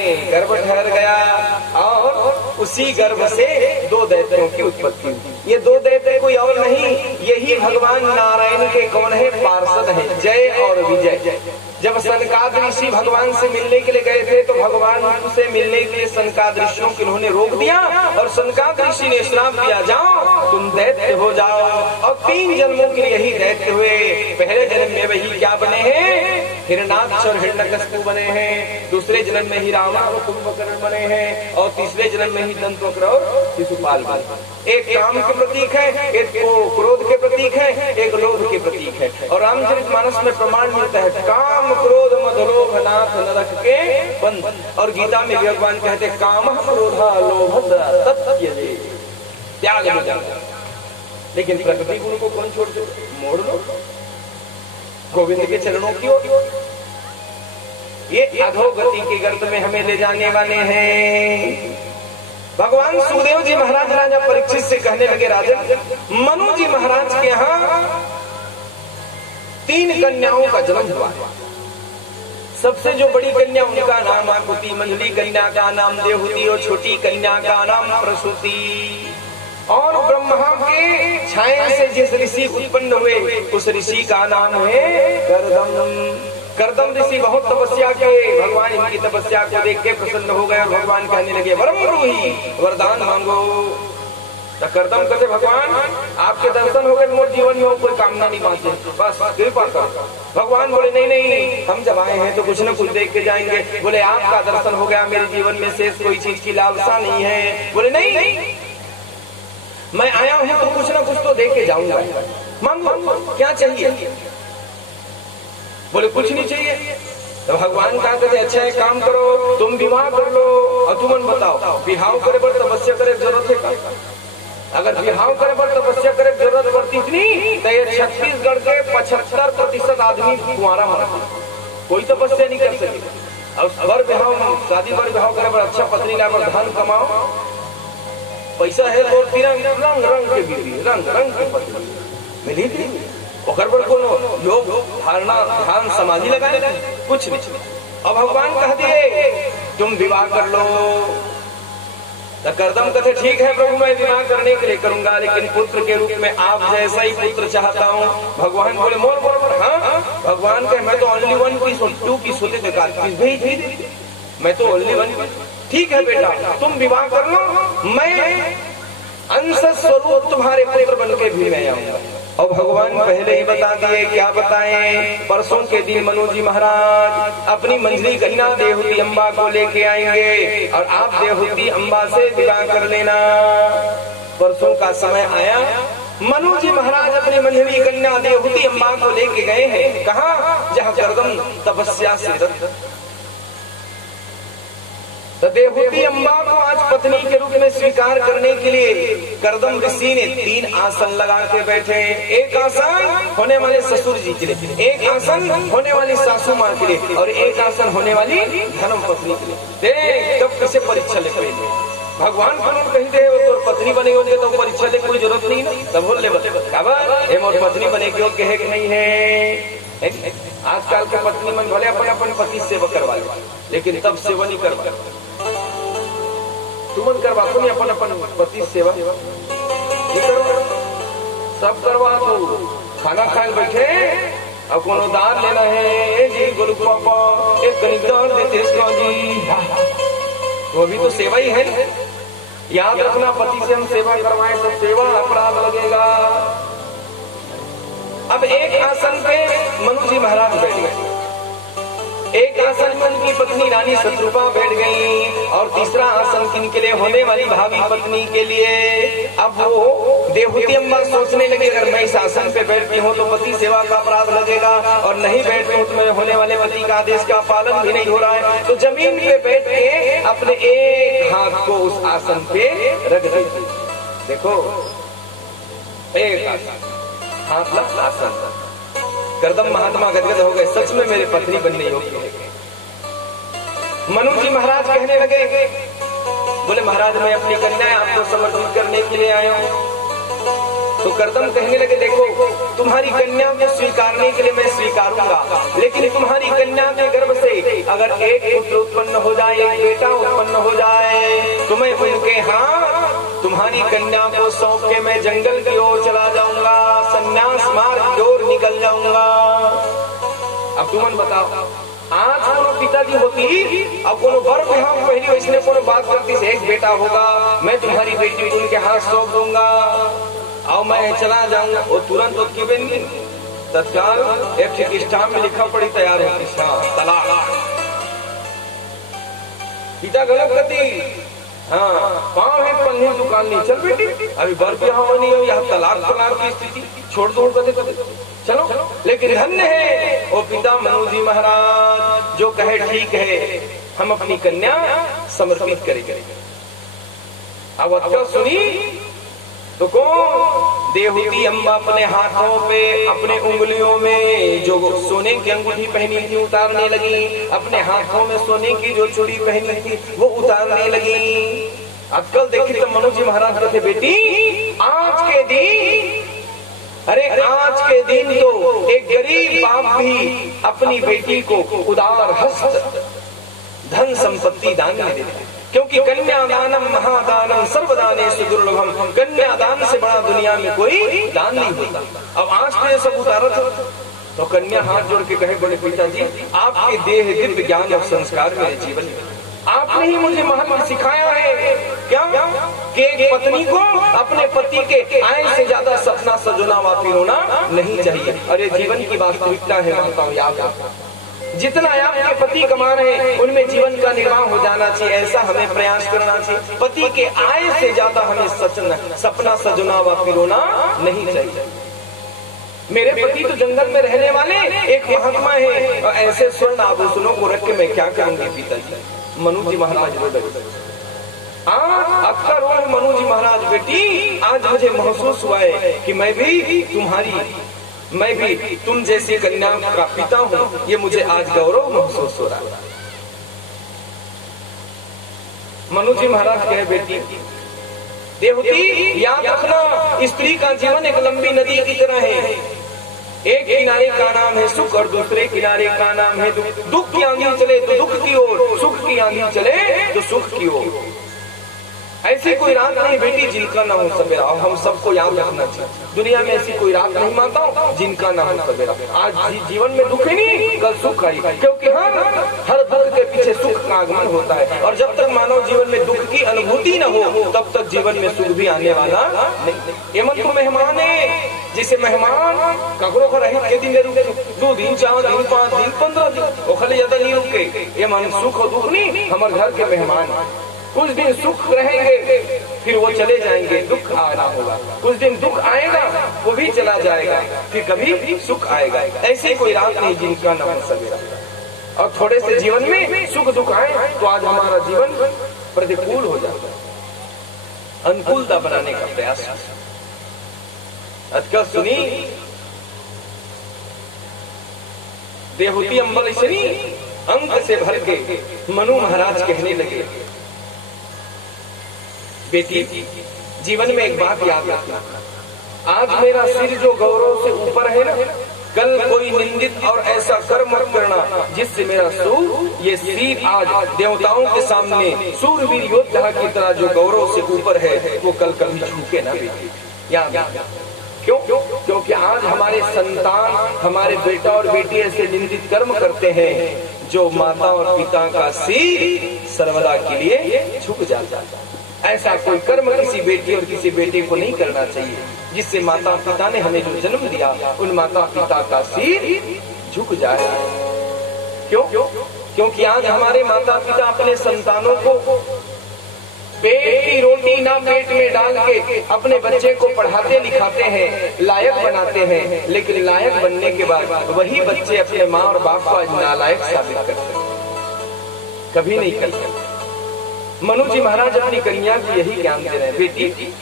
में गर्भ ठहर गया और उसी गर्भ से 2 दैत्यों की उत्पत्ति हुई। ये 2 दैत्य कोई और नहीं, यही भगवान नारायण के कौन है, पार्षद है, जय और विजय। जब सनकादिक ऋषि भगवान से मिलने के लिए गए थे तो भगवान से मिलने के लिए सनकादिक ऋषियों को उन्होंने रोक दिया और सनकादिक ऋषि ने श्राप दिया, जाओ तुम दैत्य हो जाओ। और 3 जन्मों के लिए यही दैत्य हुए। पहले जन्म में वही क्या बने हैं, हिरणाक्ष और हिरण्यकशिपु बने हैं। दूसरे जन्म में ही रावण और कुंभकर्ण बने हैं और तीसरे जन्म में ही दंतवक्र और शिशुपाल बने। एक काम के प्रतीक है, एक क्रोध के प्रतीक है, एक लोभ के प्रतीक है। और रामचरितमानस में प्रमाण मिलता है, काम क्रोध मद लोभ नाथ नरक के बंध। और गीता में भगवान कहते काम क्रोध लोभ तत्यजे, त्याग लो। लेकिन प्रकृति गुण को कौन छोड़ दो, मोड़ लो गोविंद के चरणों की ओर। ये अधोगति के गर्त में हमें ले जाने वाले हैं। भगवान सुखदेव जी महाराज राजा परीक्षित से कहने लगे, राजन मनु जी महाराज के यहाँ 3 कन्याओं का जन्म हुआ। सबसे जो बड़ी कन्या उनका नाम आकुति, मंझली कन्या का नाम देवहूति और छोटी कन्या का नाम प्रसूति। और ब्रह्मा के छाया से जिस ऋषि उत्पन्न हुए उस ऋषि का नाम है कर्दम। कर्दम ऋषि बहुत तपस्या किए, भगवान इनकी तपस्या को देख के प्रसन्न हो गए और भगवान कहने लगे, वरम ब्रूहि, वरदान मांगो। तो कर्दम कहते, भगवान आपके दर्शन हो गए, मोर जीवन में कोई कामना नहीं बांचे, बस कृपा करो। भगवान बोले, नहीं नहीं, हम जब आए हैं तो कुछ न कुछ देख के जाएंगे। बोले, आपका दर्शन हो गया, मेरे जीवन में शेष कोई चीज की लालसा नहीं है। बोले, नहीं मैं आया हूं तो कुछ ना कुछ तो दे के जाऊंगा, मांगो क्या चाहिए। बोले, कुछ नहीं चाहिए। तो भगवान कहा कहते, अच्छा है काम करो, तुम विवाह कर लो और तुम बताओ विवाह करे पर तपस्या करे जरूरत है का? अगर विवाह करे पर तपस्या करे जरूरत पड़ती इतनी तो ये छत्तीसगढ़ के 75% आदमी कुंवारा मरते, कोई तपस्या नहीं कर सके। और बर विवाह शादी पर विवाह करे पर अच्छा पत्नी ला पर धन कमाओ, पैसा है तो रंग रंग के बीवी, रंग रंग के पत्नी मिली थी। और लोग धारणा ध्यान समाधि लगाए, कुछ नहीं। अब भगवान कह दिए तुम विवाह कर लो। तो कर्दम कहते, ठीक है प्रभु, मैं विवाह करने के लिए करूंगा, लेकिन पुत्र के रूप में आप जैसा ही पुत्र चाहता हूँ। भगवान बोले, मोर बरोबर। हाँ, भगवान कहे, मैं तो ओनली 1 की 2 की सोते बेकार भेज, मैं तो ओनली 1। ठीक है बेटा, तुम विवाह कर लो, मैं अंश स्वरूप तुम्हारे पुत्र बन के भी मैं आऊंगा। और भगवान पहले ही बता दिए, क्या बताएं, परसों के दिन मनु जी महाराज अपनी मंझली कन्या देवहूति अम्बा को लेके आएंगे और आप देवहूति अम्बा से विवाह कर लेना। परसों का समय आया, मनु जी महाराज अपनी मंझली कन्या देवहूति अम्बा को लेके गए हैं, कहाँ, जहाँ कर्दम तपस्या से तो देवहूति अम्बा को आज पत्नी के रूप में स्वीकार करने के लिए कर्दम ऋषि ने 3 आसन लगा के बैठे। एक आसन होने वाले ससुर जी के लिए, एक आसन होने वाली सासू माँ के लिए और एक आसन होने वाली धर्म पत्नी के लिए। देख तब किसे परीक्षा ले पाएंगे। भगवान को कही दे तो पत्नी बने होंगे तो परीक्षा ले कोई जरूरत नहीं ना, तब बोल ले मोर पत्नी बने के योग्य है कि नहीं है। आजकल के पत्नी मन भले अपन अपन पति सेवा करवा लेकिन तब सेवा नहीं करवा, तुमन करवा तुम अपन अपन पति सेवा ये करो, सब करवा। तो खाना खाए बैठे अब कोनो दान लेना है जी, गुरु पापा एक गणित दान देते जी, वो भी तो सेवा ही है। याद रखना, पति से हम सेवा करवाएं तो सेवा अपराध लगेगा। अब एक आसन पे मनु जी महाराज बैठ गए, एक आसन में उनकी पत्नी रानी शत्रुपा बैठ गई और तीसरा आसन किनके लिए, होने वाली भावी पत्नी के लिए। अब वो देवहूति अम्बा सोचने लगे, अगर मैं इस आसन पे बैठती हूँ तो पति सेवा का अपराध लगेगा और नहीं बैठती हूँ तो मेरे होने वाले पति का आदेश का पालन भी नहीं हो रहा है। तो जमीन पे बैठ के अपने एक हाथ को उस आसन पे रख दी। देखो एक हाथ लगा आसन, कर्दम महात्मा गदगद हो गए, सच में मेरे पत्नी बनने योग्य है। मनु जी महाराज कहने लगे, बोले महाराज मैं अपनी कन्या आपको समर्पित करने के लिए आया हूँ। तो कर्दम कहने लगे, देखो तुम्हारी कन्या को स्वीकारने के लिए मैं स्वीकारूंगा, लेकिन तुम्हारी कन्या के गर्भ से अगर एक पुत्र उत्पन्न हो जाए, एक हो जाए तो मैं उनके हाथ तुम्हारी कन्या को सौंप के मैं जंगल की ओर चला जाऊंगा, संन्यास मार्ग की ओर निकल जाऊंगा। अब तुमन बताओ, आज कोनो पिताजी होती अब कोनो बर बिहाव पहली वैसने कोनो बात करती से एक बेटा होगा, मैं तुम्हारी बेटी को उनके हाथ सौंप दूंगा और मैं चला जाऊंगा। वो तुरंत उसकी बेटी तत्काल एक स्टाम्प में लिखा पड़ी तैयार होती तलाक। पिता गलत करती, हाँ पाँव है पन्नी दुकान नहीं, चल बेटी अभी बर बिहाव नहीं हो, यहाँ तलाक की स्थिति छोड़ दो कदे चलो। लेकिन धन्य है वो पिता मनु जी महाराज जो कहे ठीक है, हम अपनी कन्या समर्पित करेंगे। अब अच्छा सुनी तो कौन देवहूति अम्बा अपने हाथों पे अपने उंगलियों में जो सोने की अंगूठी पहनी थी उतारने लगी, अपने हाथों में सोने की जो चूड़ी पहनी थी वो उतारने लगी। अक्कल देखी तो मनु जी महाराज कहते बेटी आज के दिन, अरे आज के दिन तो एक गरीब बाप भी अपनी बेटी को उदार हस्त धन संपत्ति दान में देते, क्योंकि कन्यादानम महादानम सर्वदानेषु दुर्लभम, कन्यादान से बड़ा दुनिया में कोई दान नहीं होता। अब आज तो ये सब उतारा था तो कन्या हाथ जोड़ के कहे बड़े पिताजी आपके देह दिव्य ज्ञान और संस्कार मेरे जीवन में आपने ही मुझे महल में सिखाया है क्या कि एक पत्नी को अपने पति के आय से ज्यादा सपना सजोना व पिरोना नहीं चाहिए। अरे जीवन की वास्तविकता है माताओं, याद रखो जितना आपके पति कमा रहे हैं उनमें जीवन का निर्वाह हो जाना चाहिए, ऐसा हमें प्रयास करना चाहिए। पति के आय से ज्यादा हमें सपना सजना व पिरोना नहीं चाहिए। मेरे पति तो जंगल में रहने वाले एक महात्मा है और ऐसे स्वर्ण आभूषणों को रख के मैं क्या करूंगी पिताजी। मनु जी महाराज रो लगे, आपका रोल मनु जी महाराज बेटी आज मुझे महसूस हुआ है कि मैं भी तुम जैसी कन्या का पिता हूँ, ये मुझे आज गौरव महसूस हो रहा है। मनु जी महाराज कहे बेटी देवहूति याद रखना स्त्री का जीवन एक लंबी नदी की तरह है, एक किनारे का नाम है सुख और दूसरे किनारे का नाम है दुख। दुख की आंधी चले तो दुख की ओर, सुख की आंधी चले तो सुख की ओर। ऐसी कोई रात नहीं बेटी जिनका ना हो सवेरा, और हम सबको याद रखना चाहिए दुनिया में ऐसी कोई रात नहीं माता जिनका ना हो सवेरा। आज जीवन में दुख ही नहीं कल सुख आई, क्योंकि हर दुख के पीछे सुख का आगमन होता है, और जब तक मानव जीवन में दुख की अनुभूति न हो तब तक जीवन में सुख भी आने वाला नहीं। ये मन तो मेहमान है, जिसे मेहमान ककरो का रहे के दिन रुके 2 दिन 4 दिन 5 दिन 15 दिन वो खाली ज्यादा नहीं रुके। ये मन सुख और दुख नहीं, हमारे घर के मेहमान कुछ दिन सुख रहेंगे फिर वो चले जाएंगे, दुख आना होगा। कुछ दिन दुख आएगा वो भी चला जाएगा, फिर कभी सुख आएगा। ऐसी कोई रात नहीं जिनका न हो सवेरा। और थोड़े से जीवन में सुख दुख आए तो आज हमारा जीवन प्रतिकूल हो जाता है, अनुकूलता बनाने का प्रयास। अजकल सुनी देवहूति अम्बलेश्वरी अंक से भर के मनु महाराज कहने लगे बेटी जीवन में एक बात याद रखना, आज मेरा सिर जो गौरव से ऊपर है ना, कल कोई निंदित और ऐसा कर्म मत करना जिससे मेरा सूर ये सिर आज देवताओं के सामने सूरवीर योद्धा की तरह जो गौरव से ऊपर है वो कल कभी झुके ना बेटी। याद क्यों? क्योंकि आज हमारे संतान हमारे बेटा और बेटी ऐसे निंदित कर्म करते हैं जो माता और पिता का सिर सर्वदा के लिए झुक जाता है। ऐसा कोई कर्म किसी बेटी और किसी बेटे को नहीं करना चाहिए जिससे माता पिता ने हमें जो जन्म दिया उन माता पिता का सिर झुक जाए। क्यों? क्योंकि आज हमारे माता पिता अपने संतानों को पेट की रोटी ना पेट में डाल के अपने बच्चे को पढ़ाते लिखाते हैं, लायक बनाते हैं, लेकिन लायक बनने के बाद वही बच्चे अपने माँ और बाप को आज नालायक साबित करते हैं, कभी नहीं करते। मनु जी महाराज अपनी कन्या को यही ज्ञान दे रहे हैं, बेटी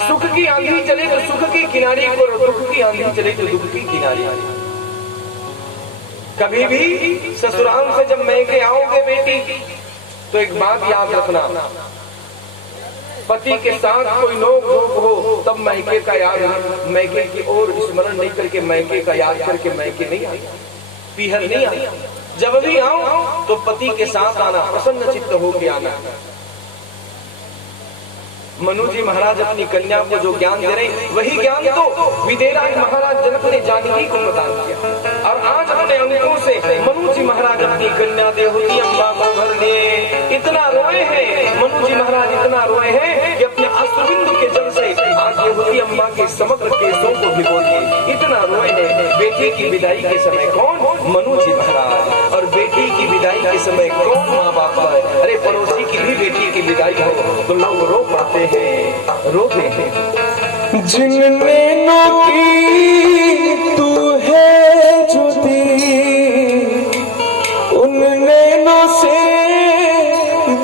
सुख की आंधी चले तो सुख के किनारे को, दुख की आंधी चले तो दुख की किनारे। कभी भी ससुराल से जब मैके आओगे बेटी तो एक बात याद रखना, पति के साथ कोई नोक झोंक हो तब मैके का याद, मैके की ओर स्मरण नहीं करके मैके का याद करके मैके नहीं आया, पीहर नहीं आया। जब भी आऊं तो पति के साथ आना, प्रसन्न चित्त होके आना। मनु जी महाराज अपनी कन्या को जो ज्ञान दे रहे वही ज्ञान तो विदेराज महाराज जनक ने जानकी को प्रदान किया। और आज अपने अंकों से मनु जी महाराज अपनी कन्या देवहूति अम्बा को भरने इतना रोए हैं, मनु जी महाराज इतना रोए हैं कि अपने अश्रुबिंदु के जल से आज देवहूति अम्बा के समग्र केसों को भिगो दिए। इतना रोए हैं। बेटी की विदाई के समय कौन? मनु जी महाराज। और बेटी की विदाई के समय कौन माँ बाप है? अरे पड़ोसी की भी बेटी की विदाई हो तो लोग रो पाते हैं, रोते हैं। जिन नैनों की तू है ज्योति, उन नैनों से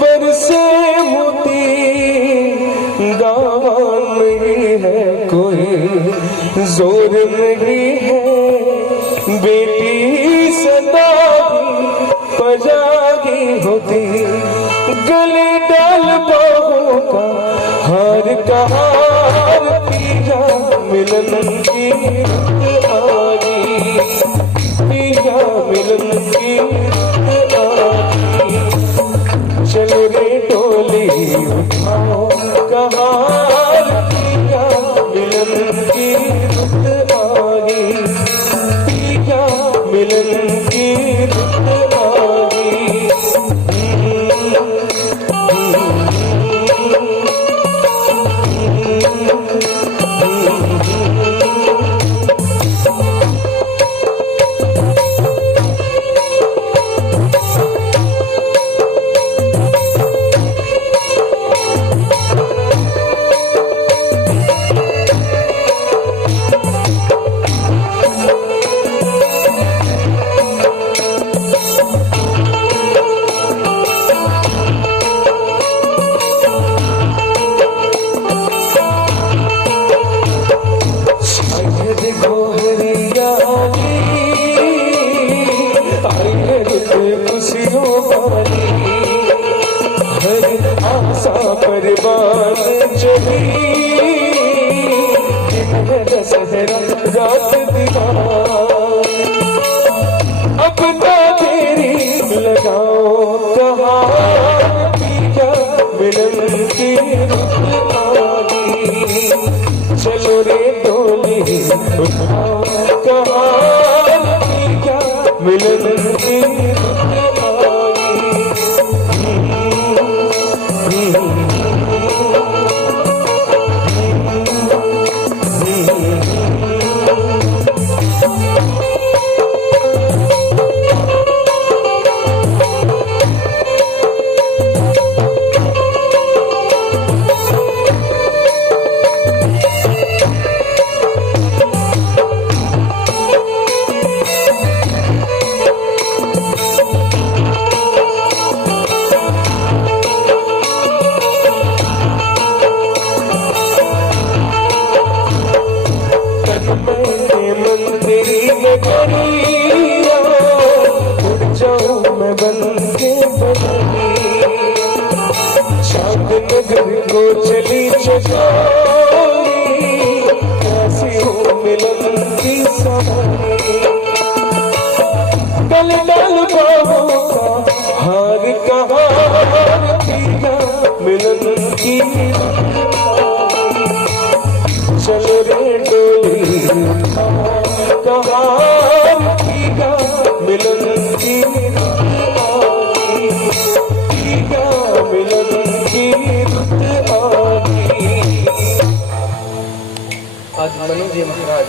बरसे मोती, दावा नहीं है कोई, जोर नहीं है, बेटी सदा पजागी होती, गले डाल बाहों का हार का हार पिया मिलन की आगी, पिया मिलन की आगी। चलो रे डोली उठाओ कहार पिया मिलन की आगी, पिया मिलन की आगी। रात दीवार अपना तेरी लगाओ कहार पिया मिलन की आगी। चलो रे डोली उठाओ कहार पिया मिलन की आगी। उड़ जाऊं मैं बन के बदली, चांद नगर को चली चकोरी, कैसी हो मिलन की सवारी। गल डाल बाहों का हार का हार पिया मिलन की आगी। चलो रे डोली कहार पिया मिलन की आगी, पिया मिलन की आगी। आज मनु जी महाराज